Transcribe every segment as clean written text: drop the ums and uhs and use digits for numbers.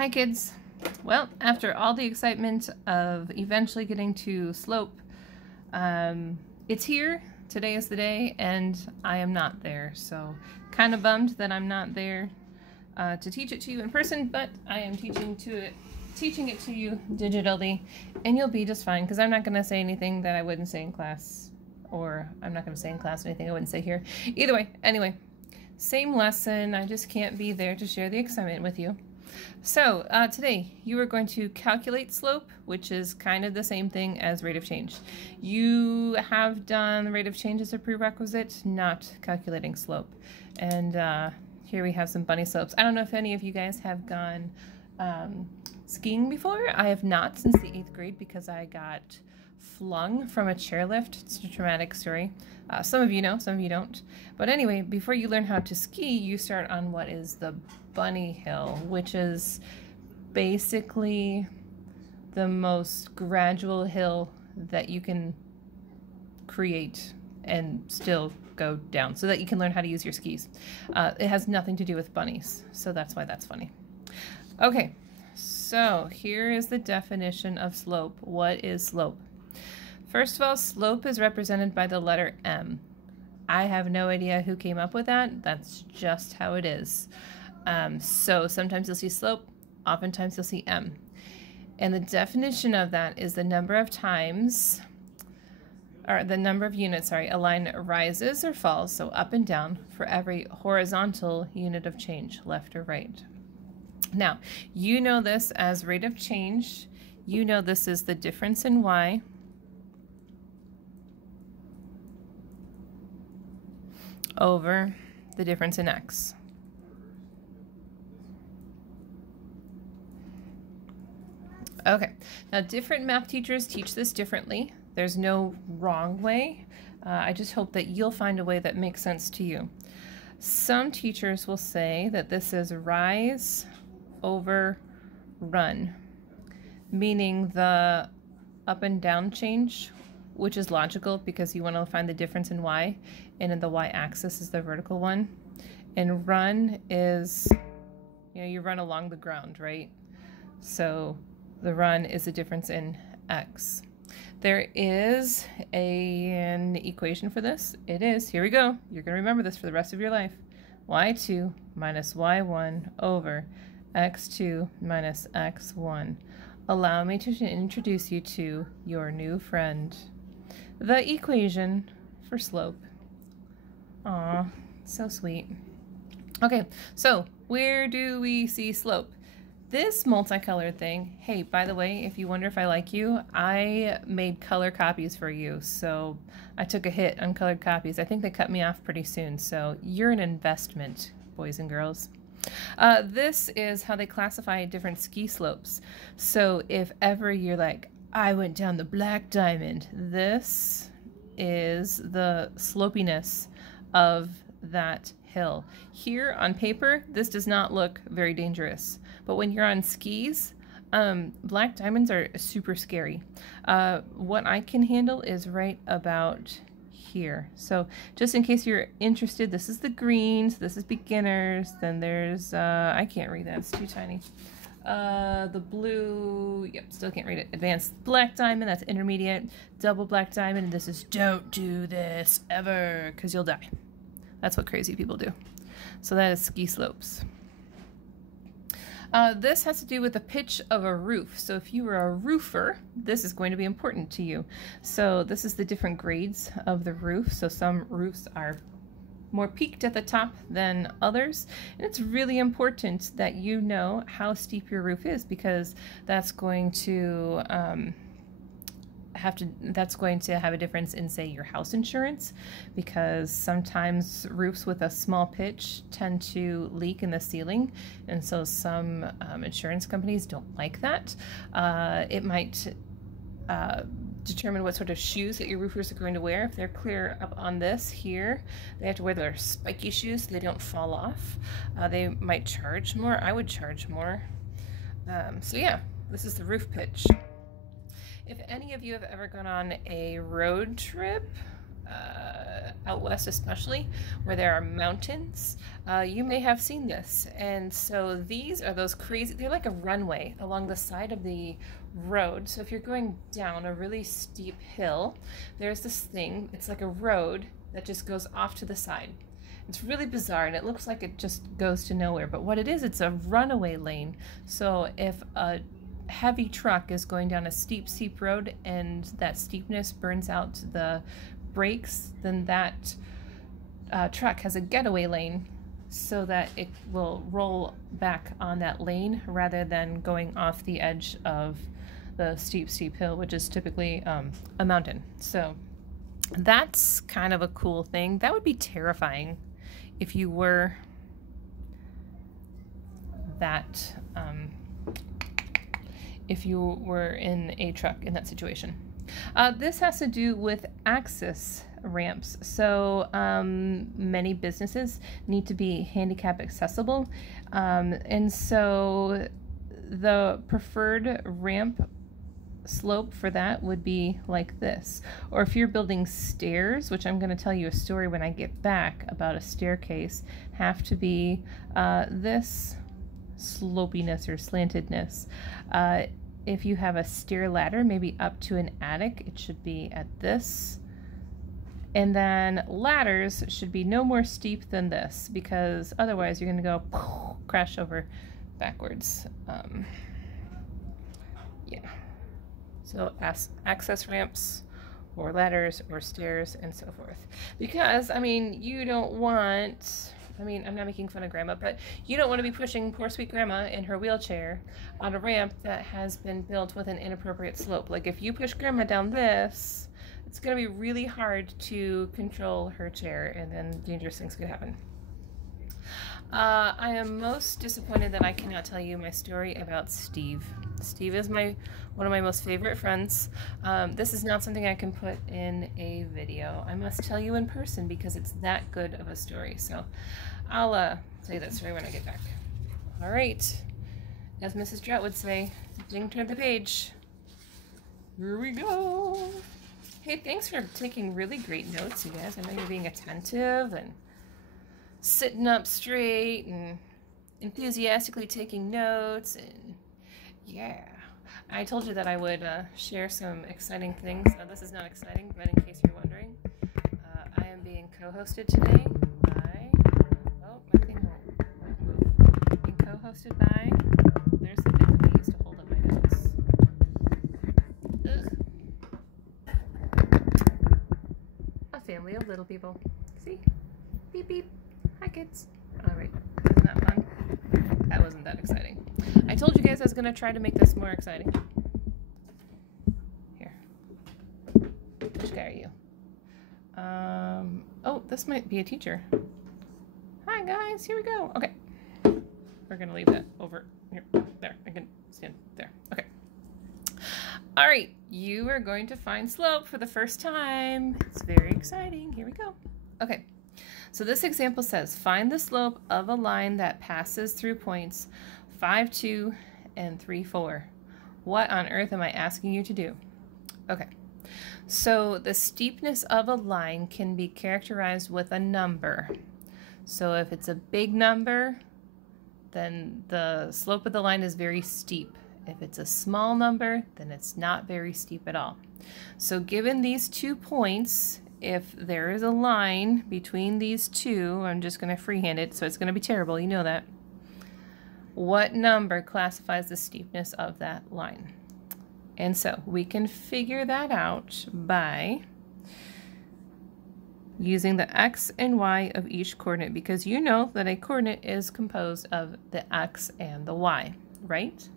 Hi kids. Well, after all the excitement of eventually getting to slope, it's here. Today is the day, and I am not there. So kind of bummed that I'm not there to teach it to you in person, but I am teaching it to you digitally, and you'll be just fine because I'm not going to say anything that I wouldn't say in class, or I'm not going to say in class anything I wouldn't say here. Either way, anyway, same lesson. I just can't be there to share the excitement with you. So today you are going to calculate slope, which is kind of the same thing as rate of change. You have done the rate of change as a prerequisite, not calculating slope. And here we have some bunny slopes. I don't know if any of you guys have gone skiing before. I have not since the 8th grade because I got flung from a chairlift. It's a traumatic story. Some of you know, some of you don't. But anyway, before you learn how to ski, you start on what is the bunny hill, which is basically the most gradual hill that you can create and still go down so that you can learn how to use your skis. It has nothing to do with bunnies, so that's why that's funny. Okay, so here is the definition of slope. What is slope? First of all, slope is represented by the letter M. I have no idea who came up with that. That's just how it is. So sometimes you'll see slope, oftentimes you'll see M. And the definition of that is the number of times, or the number of units, a line rises or falls, so up and down, for every horizontal unit of change, left or right. Now, you know this as rate of change. You know this is the difference in Y over the difference in X. Okay, now different math teachers teach this differently. There's no wrong way. I just hope that you'll find a way that makes sense to you. Some teachers will say that this is rise over run, meaning the up and down change, which is logical because you want to find the difference in Y, and in the Y-axis is the vertical one. And run is, you run along the ground, right? So the run is the difference in X. There is an equation for this. It is, here we go. You're going to remember this for the rest of your life. Y2 minus Y1 over X2 minus X1. Allow me to introduce you to your new friend, the equation for slope. Aw, so sweet. Okay, so where do we see slope? This multicolored thing, hey, by the way, if you wonder if I like you, I made color copies for you, so I took a hit on colored copies. I think they cut me off pretty soon, so you're an investment, boys and girls. This is how they classify different ski slopes. So if ever you're like, I went down the Black Diamond, this is the slopiness of that hill. Here on paper, this does not look very dangerous, but when you're on skis, Black Diamonds are super scary. What I can handle is right about here. So just in case you're interested, this is the greens, this is beginners, then there's, I can't read that, it's too tiny. The blue, yep, still can't read it. Advanced Black Diamond, that's intermediate. Double Black Diamond, and this is don't do this ever, because you'll die. That's what crazy people do. So that is ski slopes. This has to do with the pitch of a roof. So if you were a roofer, this is going to be important to you. So this is the different grades of the roof. So some roofs are more peaked at the top than others. And it's really important that you know how steep your roof is, because that's going to have a difference in, say, your house insurance, because sometimes roofs with a small pitch tend to leak in the ceiling, and so some insurance companies don't like that. It might determine what sort of shoes that your roofers are going to wear. If they're clear up on this here, they have to wear their spiky shoes so they don't fall off. They might charge more. I would charge more. So yeah, this is the roof pitch. If any of you have ever gone on a road trip, out west especially, where there are mountains, you may have seen this. And so these are those crazy, they're like a runway along the side of the road. So if you're going down a really steep hill, there's this thing, it's like a road that just goes off to the side. It's really bizarre, and it looks like it just goes to nowhere, but what it is, it's a runaway lane. So if a heavy truck is going down a steep road and that steepness burns out the brakes, then that truck has a getaway lane so that it will roll back on that lane rather than going off the edge of the steep hill, which is typically a mountain. So that's kind of a cool thing. That would be terrifying if you were that if you were in a truck in that situation. This has to do with access ramps. So many businesses need to be handicap accessible, and so the preferred ramp slope for that would be like this. Or if you're building stairs, which I'm going to tell you a story when I get back about a staircase, have to be this slopiness or slantedness. If you have a stair ladder, maybe up to an attic, it should be at this. And then ladders should be no more steep than this, because otherwise you're going to go crash over backwards. Yeah. So access ramps or ladders or stairs and so forth. Because, I mean, you don't want, I mean, I'm not making fun of Grandma, but you don't want to be pushing poor sweet Grandma in her wheelchair on a ramp that has been built with an inappropriate slope. Like if you push Grandma down this, it's going to be really hard to control her chair, and then dangerous things could happen. I am most disappointed that I cannot tell you my story about Steve. Steve is one of my most favorite friends. This is not something I can put in a video. I must tell you in person because it's that good of a story. So I'll tell you that story when I get back. All right. As Mrs. Drought would say, ding, turn the page. Here we go. Hey, thanks for taking really great notes, you guys. I know you're being attentive and sitting up straight and enthusiastically taking notes, and yeah. I told you that I would share some exciting things. This is not exciting, but in case you're wondering, I am being co-hosted today by, oh, my thing won't move. Being co-hosted by, there's the thing that I used to hold up my notes. Ugh. A family of little people. See? Beep, beep. Hi, kids. All right. Isn't that fun? That wasn't that exciting. I told you guys I was going to try to make this more exciting. Here. Which guy are you? Oh, this might be a teacher. Hi, guys. Here we go. Okay. We're going to leave that over here. There. I can stand there. Okay. All right. You are going to find slope for the first time. It's very exciting. Here we go. Okay. So this example says, find the slope of a line that passes through points 5, 2, and 3, 4. What on earth am I asking you to do? Okay, so the steepness of a line can be characterized with a number. So if it's a big number, then the slope of the line is very steep. If it's a small number, then it's not very steep at all. So given these 2 points, if there is a line between these two, I'm just going to freehand it, so it's going to be terrible, you know that. What number classifies the steepness of that line? And so we can figure that out by using the x and y of each coordinate, because you know that a coordinate is composed of the x and the y, right?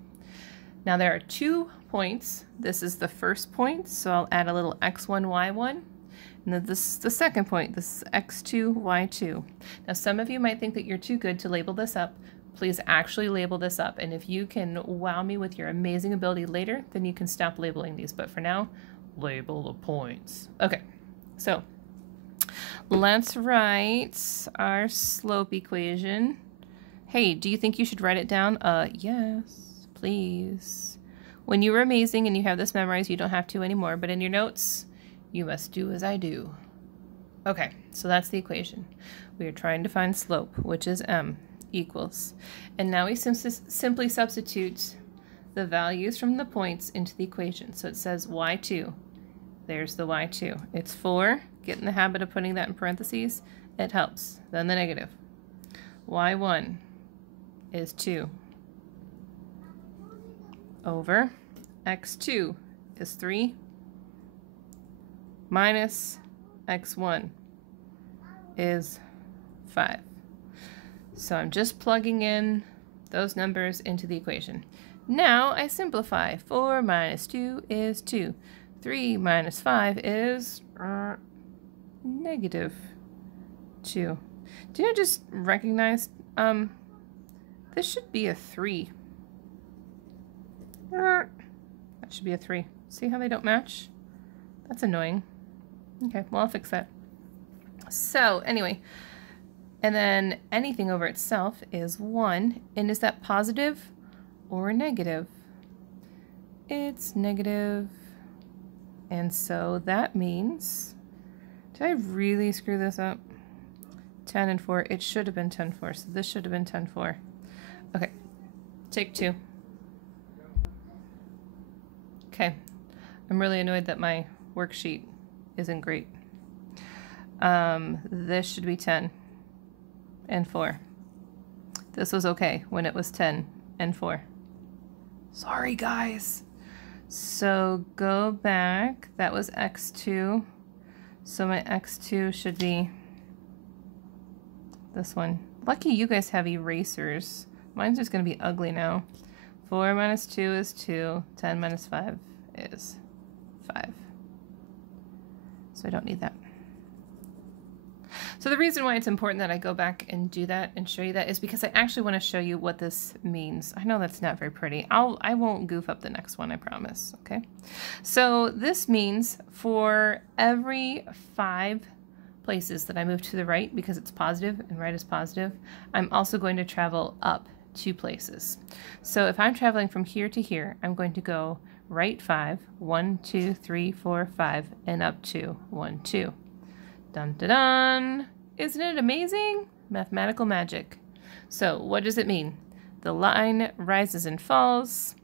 Now there are 2 points. This is the first point, so I'll add a little x1, y1. And then this is the second point. This is x2, y2. Now some of you might think that you're too good to label this up. Please actually label this up. And if you can wow me with your amazing ability later, then you can stop labeling these. But for now, label the points. Okay, so let's write our slope equation. Hey, do you think you should write it down? Yes, please. When you were amazing and you have this memorized, you don't have to anymore. But in your notes, you must do as I do. Okay, so that's the equation. We are trying to find slope, which is m, equals. And now we simply substitute the values from the points into the equation. So it says y2. There's the y2. It's 4. Get in the habit of putting that in parentheses. It helps. Then the negative. y1 is 2 over x2 is 3 minus x1 is 5. So I'm just plugging in those numbers into the equation. Now I simplify. 4 minus 2 is 2. 3 minus 5 is negative 2. Did I just recognize this should be a 3. That should be a 3. See how they don't match? That's annoying. Okay, well, I'll fix that. So anyway, and then anything over itself is 1. And is that positive or negative? It's negative. And so that means, did I really screw this up? 10 and 4. It should have been 10, 4. So this should have been 10, 4. Okay, take 2. Okay, I'm really annoyed that my worksheet isn't great. This should be 10 and 4. This was okay when it was 10 and 4. Sorry, guys. So go back. That was x2. So my x2 should be this one. Lucky you guys have erasers. Mine's just going to be ugly now. 4 minus 2 is 2. 10 minus 5 is 5. So I don't need that. So the reason why it's important that I go back and do that and show you that is because I actually want to show you what this means. I know that's not very pretty. I won't goof up the next one, I promise. Okay. So this means for every 5 places that I move to the right, because it's positive and right is positive, I'm also going to travel up 2 places. So if I'm traveling from here to here, I'm going to go right 5, 1, 2, 3, 4, 5, and up 2, 1, 2. Dun dun dun! Isn't it amazing? Mathematical magic. So what does it mean? The line rises and falls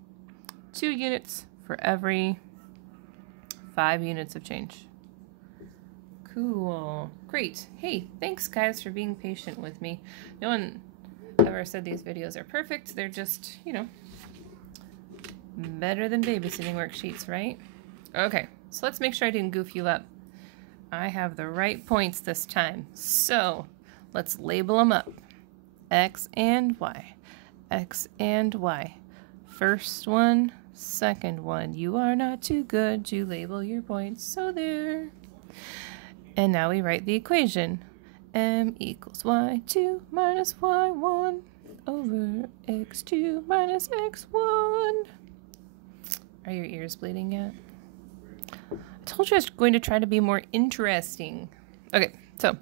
2 units for every 5 units of change. Cool. Great. Hey, thanks guys for being patient with me. No one ever said these videos are perfect. They're just, you know, better than babysitting worksheets, right? Okay, so let's make sure I didn't goof you up. I have the right points this time. So let's label them up. X and Y. X and Y. First one, second one. You are not too good to label your points, so there. And now we write the equation. M equals y2 minus y1 over x2 minus x1. Are your ears bleeding yet? I told you I was going to try to be more interesting. Okay, so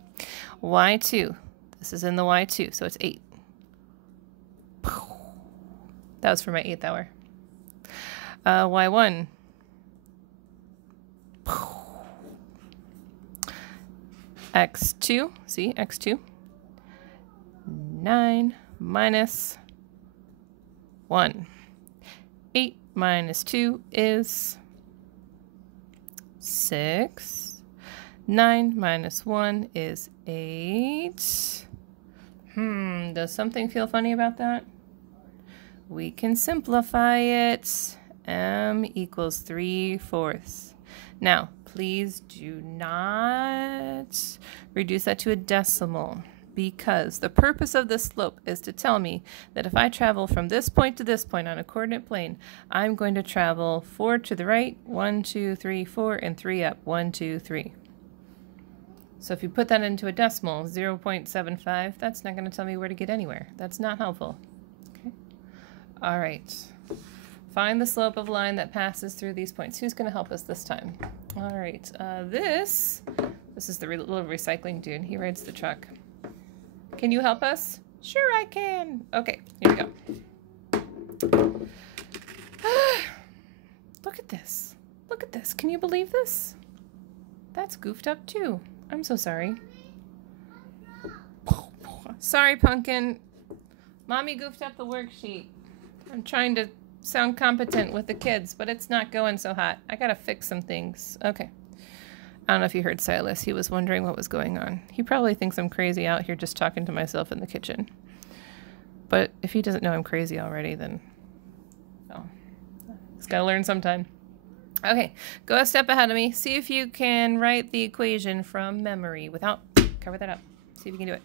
y2. This is in the y2, so it's 8. That was for my 8th hour. Y1. X2, see, X2. 9 minus 1. 8 minus 2 is 6. 9 minus 1 is 8. Does something feel funny about that? We can simplify it. M equals 3/4. Now, please do not reduce that to a decimal, because the purpose of this slope is to tell me that if I travel from this point to this point on a coordinate plane, I'm going to travel 4 to the right, 1, 2, 3, 4, and 3 up, 1, 2, 3. So if you put that into a decimal, 0.75, that's not going to tell me where to get anywhere. That's not helpful. Okay. All right. Find the slope of a line that passes through these points. Who's going to help us this time? All right. This is the little recycling dude. He rides the truck. Can you help us? Sure I can. Okay, here we go. Look at this. Look at this. Can you believe this? That's goofed up too. I'm so sorry. Sorry, Pumpkin. Mommy goofed up the worksheet. I'm trying to sound competent with the kids, but it's not going so hot. I gotta fix some things. Okay. I don't know if you heard Silas. He was wondering what was going on. He probably thinks I'm crazy out here just talking to myself in the kitchen. But if he doesn't know I'm crazy already, then... oh, he's gotta learn sometime. Okay, go a step ahead of me. See if you can write the equation from memory without... cover that up. See if you can do it.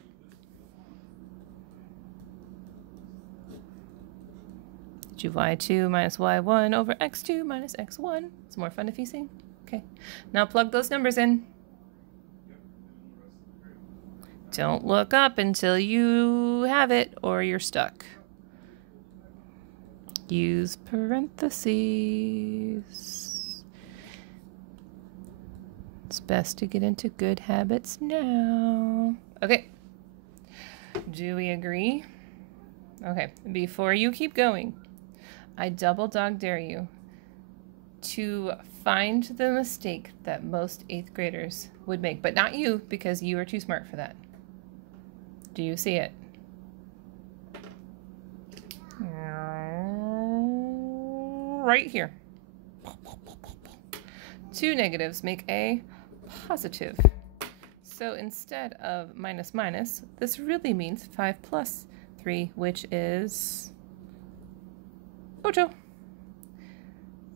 y2 minus y1 over x2 minus x1. It's more fun if you sing. Okay, now plug those numbers in. Don't look up until you have it or you're stuck. Use parentheses. It's best to get into good habits now. Okay, do we agree? Okay, before you keep going, I double dog dare you to find the mistake that most 8th graders would make, but not you, because you are too smart for that. Do you see it? Right here. 2 negatives make a positive. So instead of minus minus, this really means 5 plus 3, which is 8.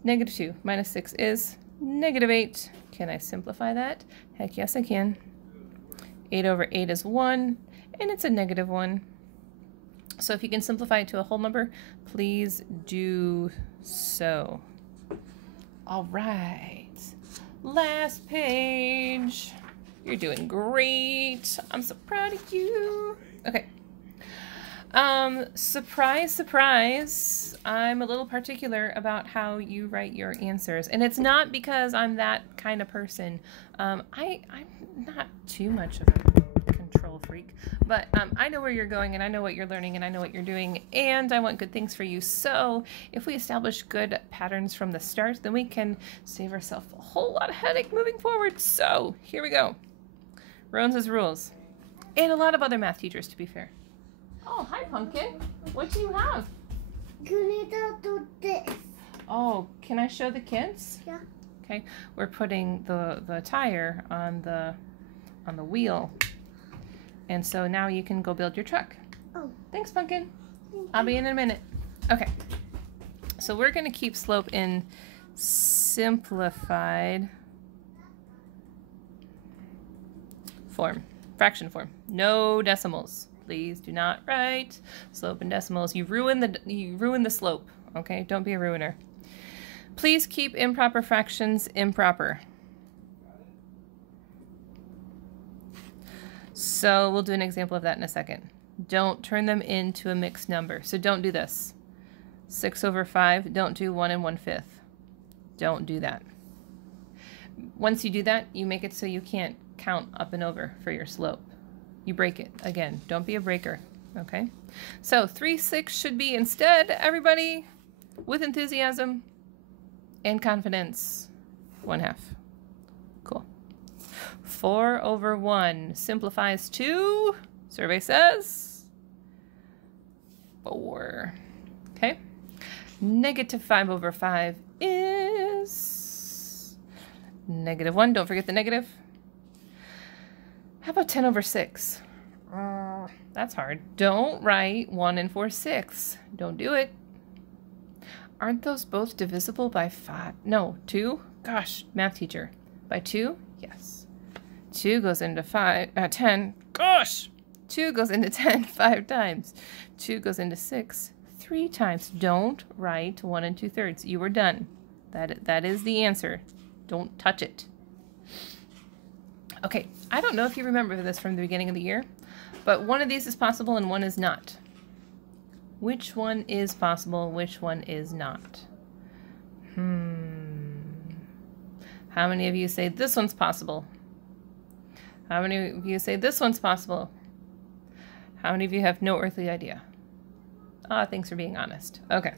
Negative 2 minus 6 is negative 8. Can I simplify that? Heck yes, I can. 8 over 8 is 1, and it's a negative 1. So if you can simplify it to a whole number, please do so. All right. Last page. You're doing great. I'm so proud of you. Okay. Surprise, surprise. I'm a little particular about how you write your answers. And it's not because I'm that kind of person. I'm not too much of a control freak, but I know where you're going, and I know what you're learning, and I know what you're doing, and I want good things for you. So if we establish good patterns from the start, then we can save ourselves a whole lot of headache moving forward. So here we go. Rones' rules. And a lot of other math teachers, to be fair. Oh, hi, Pumpkin. What do you have? Oh, can I show the kids? Yeah. Okay, we're putting the tire on the wheel, and so now you can go build your truck. Oh. Thanks, Pumpkin. I'll be in a minute. Okay, so we're gonna keep slope in simplified form, fraction form. No decimals. Please do not write slope in decimals. You ruin the slope. Okay, don't be a ruiner. Please keep improper fractions improper. So we'll do an example of that in a second. Don't turn them into a mixed number. So don't do this. 6 over 5, don't do 1 1/5. Don't do that. Once you do that, you make it so you can't count up and over for your slope. You break it. Again, don't be a breaker, okay? So 3 6 should be instead, everybody, with enthusiasm and confidence, 1/2. Cool. 4 over 1 simplifies to, survey says, 4. Okay? Negative 5 over 5 is negative 1. Don't forget the negative. How about 10 over 6? That's hard. Don't write 1 4/6. Don't do it. Aren't those both divisible by 5? No, 2? Gosh, math teacher. By 2? Yes. 2 goes into 10. Gosh! 2 goes into 10 5 times. 2 goes into 6 3 times. Don't write 1 2/3. You were done. That is the answer. Don't touch it. Okay, I don't know if you remember this from the beginning of the year, but one of these is possible and one is not. Which one is possible? Which one is not? How many of you say this one's possible? How many of you say this one's possible? How many of you have no earthly idea? Thanks for being honest. Okay.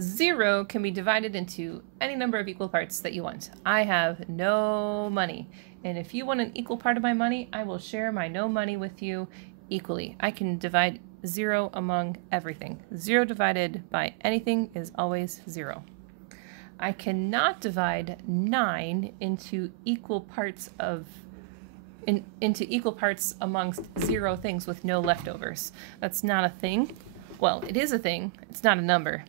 0 can be divided into any number of equal parts that you want. I have no money, and if you want an equal part of my money, I will share my no money with you equally. I can divide 0 among everything. 0 divided by anything is always 0. I cannot divide 9 into equal parts amongst 0 things with no leftovers. That's not a thing. Well, it is a thing. It's not a number.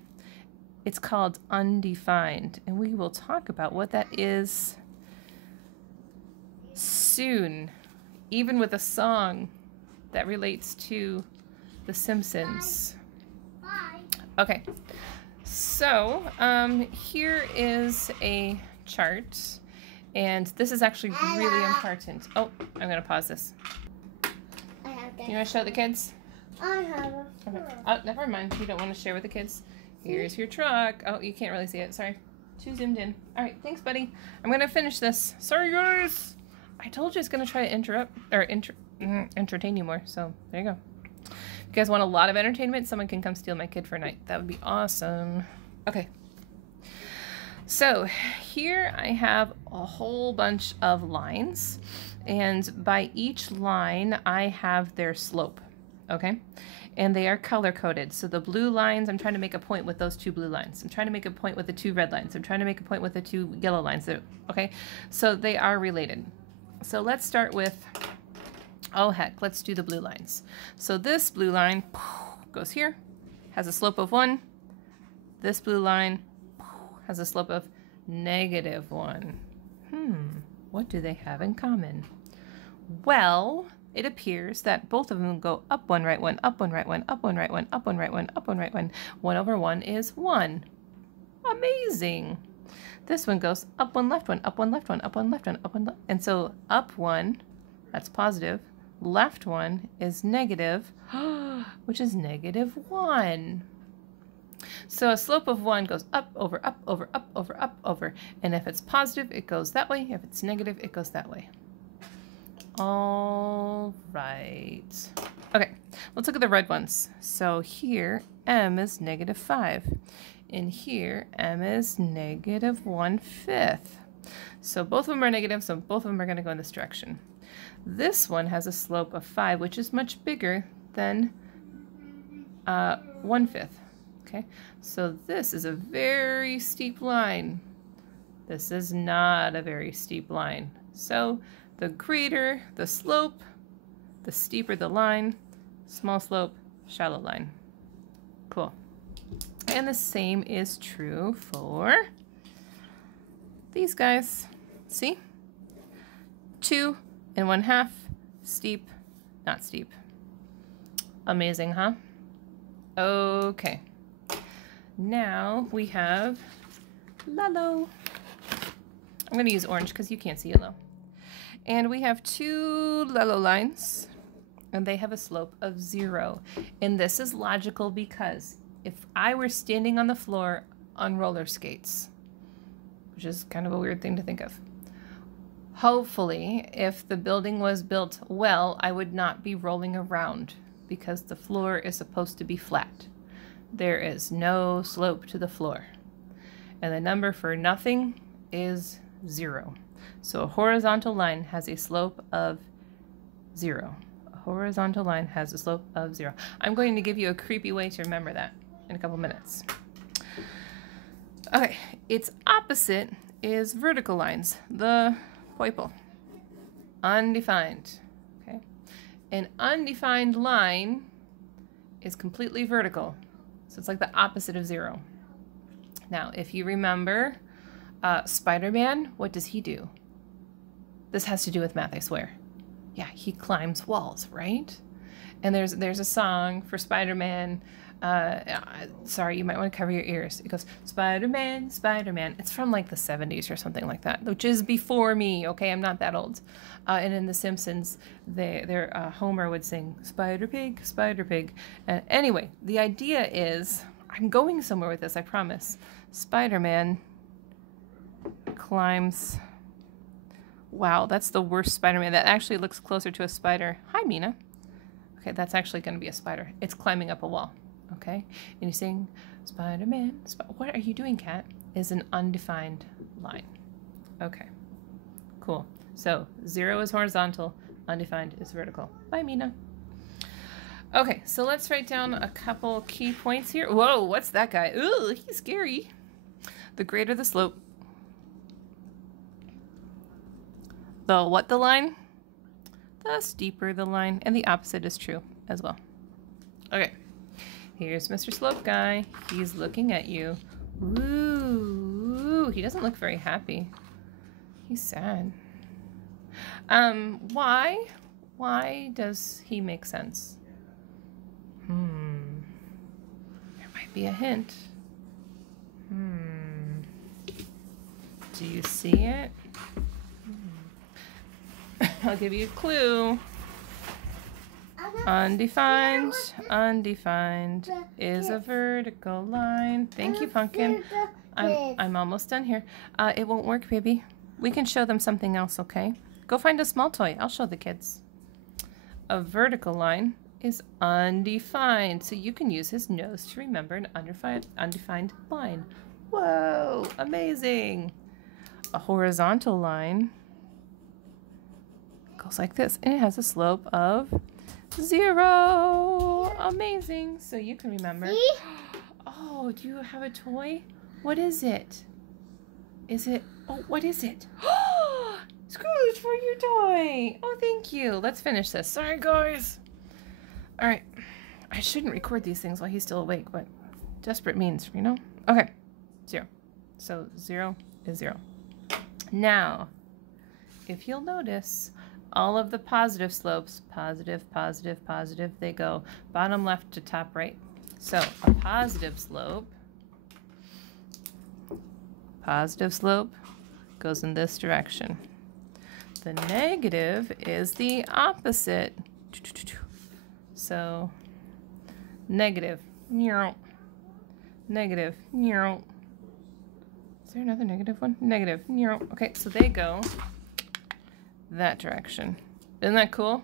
It's called undefined, and we will talk about what that is soon, even with a song that relates to The Simpsons. Okay, so here is a chart, and this is actually really important. Oh, I'm going to pause this. You want to show the kids? I have a phone. Okay. Oh, never mind. You don't want to share with the kids. Here's your truck. Oh, you can't really see it. Sorry. Too zoomed in. All right, thanks, buddy. I'm going to finish this. Sorry, guys. I told you I was going to try to entertain you more, so there you go. If you guys want a lot of entertainment, someone can come steal my kid for a night. That would be awesome. Okay. So here I have a whole bunch of lines, and by each line I have their slope, okay? And they are color-coded. So the blue lines, I'm trying to make a point with those 2 blue lines. I'm trying to make a point with the 2 red lines. I'm trying to make a point with the 2 yellow lines. Okay, so they are related. So let's start with, oh heck, let's do the blue lines. So this blue line goes here, has a slope of 1. This blue line has a slope of -1. What do they have in common? Well, it appears that both of them go up 1, right 1, up 1, right 1, up 1, right 1, up 1, right 1, up 1, right 1. 1 over 1 is 1. Amazing. This one goes up 1, left 1, up 1, left 1, up 1, left 1, up 1, left. And so up 1, that's positive. Left 1 is negative, which is -1. So a slope of 1 goes up, over, up, over, up, over, up, over. And if it's positive, it goes that way. If it's negative, it goes that way. All right. Okay, let's look at the red ones. So here, m is -5. And here, m is -1/5. So both of them are negative, so both of them are going to go in this direction. This one has a slope of 5, which is much bigger than 1/5. Okay, so this is a very steep line. This is not a very steep line. So the greater the slope, the steeper the line. Small slope, shallow line. Cool. And the same is true for these guys. See? 2 1/2, steep, not steep. Amazing, huh? Okay. Now we have Lalo. I'm going to use orange because you can't see yellow. And we have 2 Lalo lines, and they have a slope of 0. And this is logical because if I were standing on the floor on roller skates, which is kind of a weird thing to think of, hopefully, if the building was built well, I would not be rolling around because the floor is supposed to be flat. There is no slope to the floor. And the number for nothing is 0. So a horizontal line has a slope of 0. A horizontal line has a slope of 0. I'm going to give you a creepy way to remember that in a couple minutes. Okay, its opposite is vertical lines, the purple. Undefined. Okay, an undefined line is completely vertical, so it's like the opposite of 0. Now, if you remember Spider-Man, what does he do? This has to do with math, I swear. Yeah, he climbs walls, right? And there's a song for Spider-Man. Sorry, you might want to cover your ears. It goes, Spider-Man, Spider-Man. It's from like the 70s or something like that, which is before me, okay? I'm not that old. And in The Simpsons, Homer would sing, Spider-Pig, Spider-Pig. Anyway, the idea is, I'm going somewhere with this, I promise. Spider-Man climbs... Wow, that's the worst Spider-Man. That actually looks closer to a spider. Hi, Mina. Okay, that's actually going to be a spider. It's climbing up a wall. Okay? And you sing, Spider-Man, what are you doing, cat? Is an undefined line. Okay, cool. So 0 is horizontal, undefined is vertical. Bye, Mina. Okay, so let's write down a couple key points here. Whoa, what's that guy? Ooh, he's scary. The greater the slope. The what the line? The steeper the line. And the opposite is true as well. Okay, here's Mr. Slope Guy. He's looking at you. Ooh, he doesn't look very happy. He's sad. Why? Why does he make sense? There might be a hint. Do you see it? I'll give you a clue. Undefined, undefined is a vertical line. Thank you, Pumpkin. I'm almost done here. It won't work, baby. We can show them something else, okay? Go find a small toy. I'll show the kids. A vertical line is undefined, so you can use his nose to remember an undefined line. Whoa, amazing. A horizontal line goes like this, and it has a slope of 0. Amazing. So you can remember. Oh, do you have a toy? What is it? Is it? Oh, what is it? Scrooge, for your toy. Oh, thank you. Let's finish this. Sorry, guys. All right. I shouldn't record these things while he's still awake, but desperate means, you know? Okay. 0. So 0 is 0. Now, if you'll notice, all of the positive slopes, positive, positive, positive, they go bottom left to top right. So a positive slope goes in this direction. The negative is the opposite. So negative, negative, is there another negative one? Negative, okay, so they go that direction. Isn't that cool?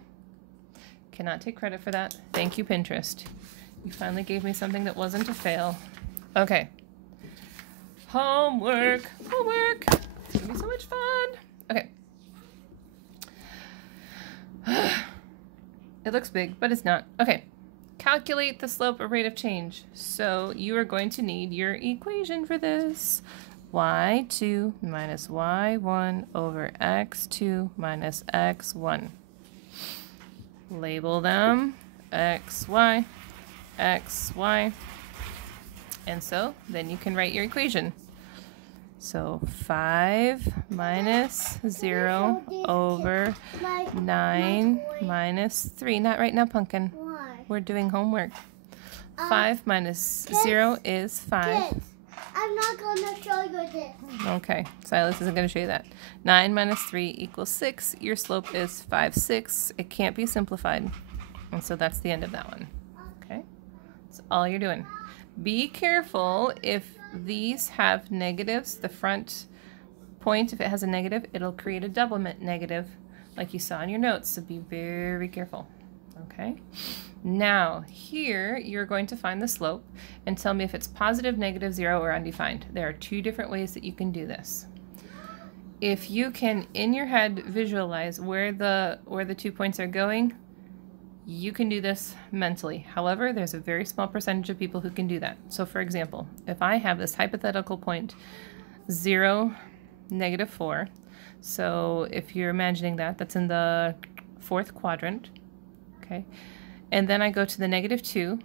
Cannot take credit for that. Thank you, Pinterest. You finally gave me something that wasn't a fail. Okay. Homework. Homework. It's gonna be so much fun. Okay. It looks big, but it's not. Okay. Calculate the slope or rate of change. So you are going to need your equation for this. y2 minus y1 over x2 minus x1. Label them xy, xy. And so then you can write your equation. So 5 minus 0 over 9 minus 3. Not right now, Pumpkin. We're doing homework. 5 minus 0 is 5. I'm not going to show you this. Okay, Silas isn't going to show you that. 9 minus 3 equals 6. Your slope is 5, 6. It can't be simplified. And so that's the end of that one. Okay, that's all you're doing. Be careful if these have negatives. The front point, if it has a negative, it'll create a double negative like you saw in your notes. So be very careful. Okay. Now, here you're going to find the slope and tell me if it's positive, negative, 0, or undefined. There are 2 different ways that you can do this. If you can, in your head, visualize where the 2 points are going, you can do this mentally. However, there's a very small percentage of people who can do that. So, for example, if I have this hypothetical point, 0, negative 4. So, if you're imagining that, that's in the 4th quadrant. Okay. And then I go to the negative 2,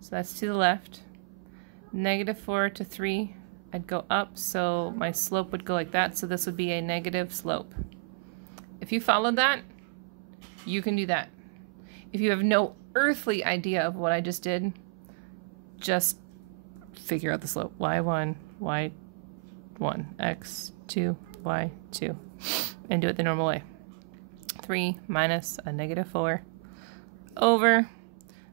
so that's to the left. Negative 4 to 3, I'd go up, so my slope would go like that, so this would be a negative slope. If you followed that, you can do that. If you have no earthly idea of what I just did, just figure out the slope. y1, y1, x2, y2, and do it the normal way. 3 minus a negative 4 over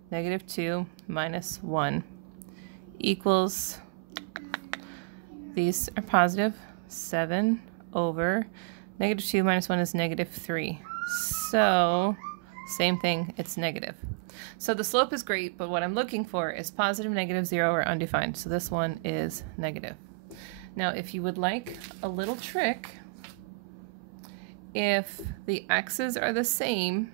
negative 2 minus 1 equals, these are positive, 7 over negative 2 minus 1 is negative 3. So, same thing, it's negative. So the slope is great, but what I'm looking for is positive, negative, 0, or undefined. So this one is negative. Now, if you would like a little trick, if the x's are the same,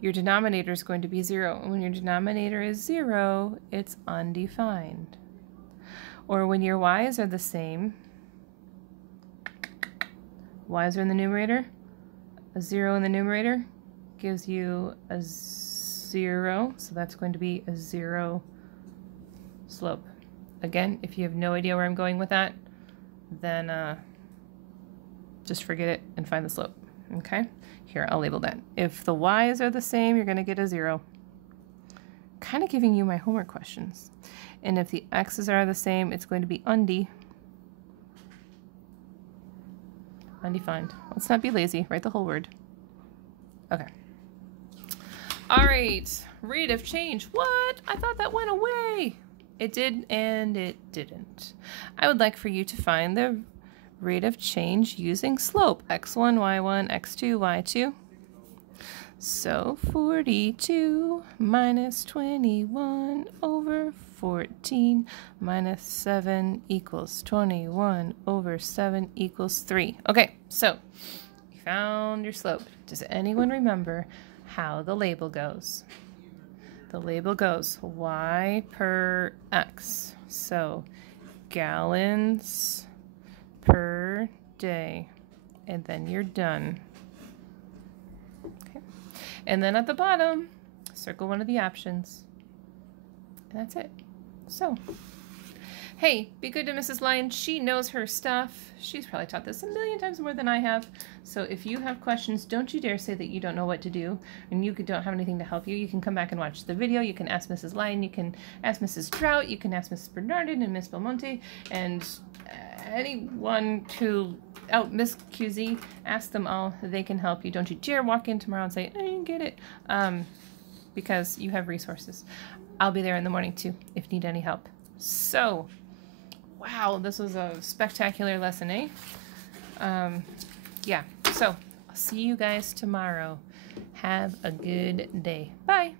your denominator is going to be 0. And when your denominator is 0, it's undefined. Or when your y's are the same, y's are in the numerator, a 0 in the numerator gives you a 0, so that's going to be a 0 slope. Again, if you have no idea where I'm going with that, then just forget it and find the slope. Okay? Here, I'll label that. If the y's are the same, you're going to get a 0. Kind of giving you my homework questions. And if the x's are the same, it's going to be undefined. Let's not be lazy. Write the whole word. Okay. All right. Rate of change. What? I thought that went away. It did and it didn't. I would like for you to find the rate of change using slope. x1, y1, x2, y2. So 42 minus 21 over 14 minus 7 equals 21 over 7 equals 3. Okay, so you found your slope. Does anyone remember how the label goes? The label goes y per x. So gallons per day. And then you're done. Okay. And then at the bottom, circle one of the options. And that's it. So, hey, be good to Mrs. Lyon. She knows her stuff. She's probably taught this a million times more than I have. So if you have questions, don't you dare say that you don't know what to do and you don't have anything to help you. You can come back and watch the video. You can ask Mrs. Lyon. You can ask Mrs. Trout. You can ask Mrs. Bernardin and Miss Belmonte and anyone who, Miss QZ, ask them all. They can help you. Don't you dare walk in tomorrow and say, I didn't get it, because you have resources. I'll be there in the morning too if you need any help. So, wow, this was a spectacular lesson, eh? Yeah, so I'll see you guys tomorrow. Have a good day. Bye.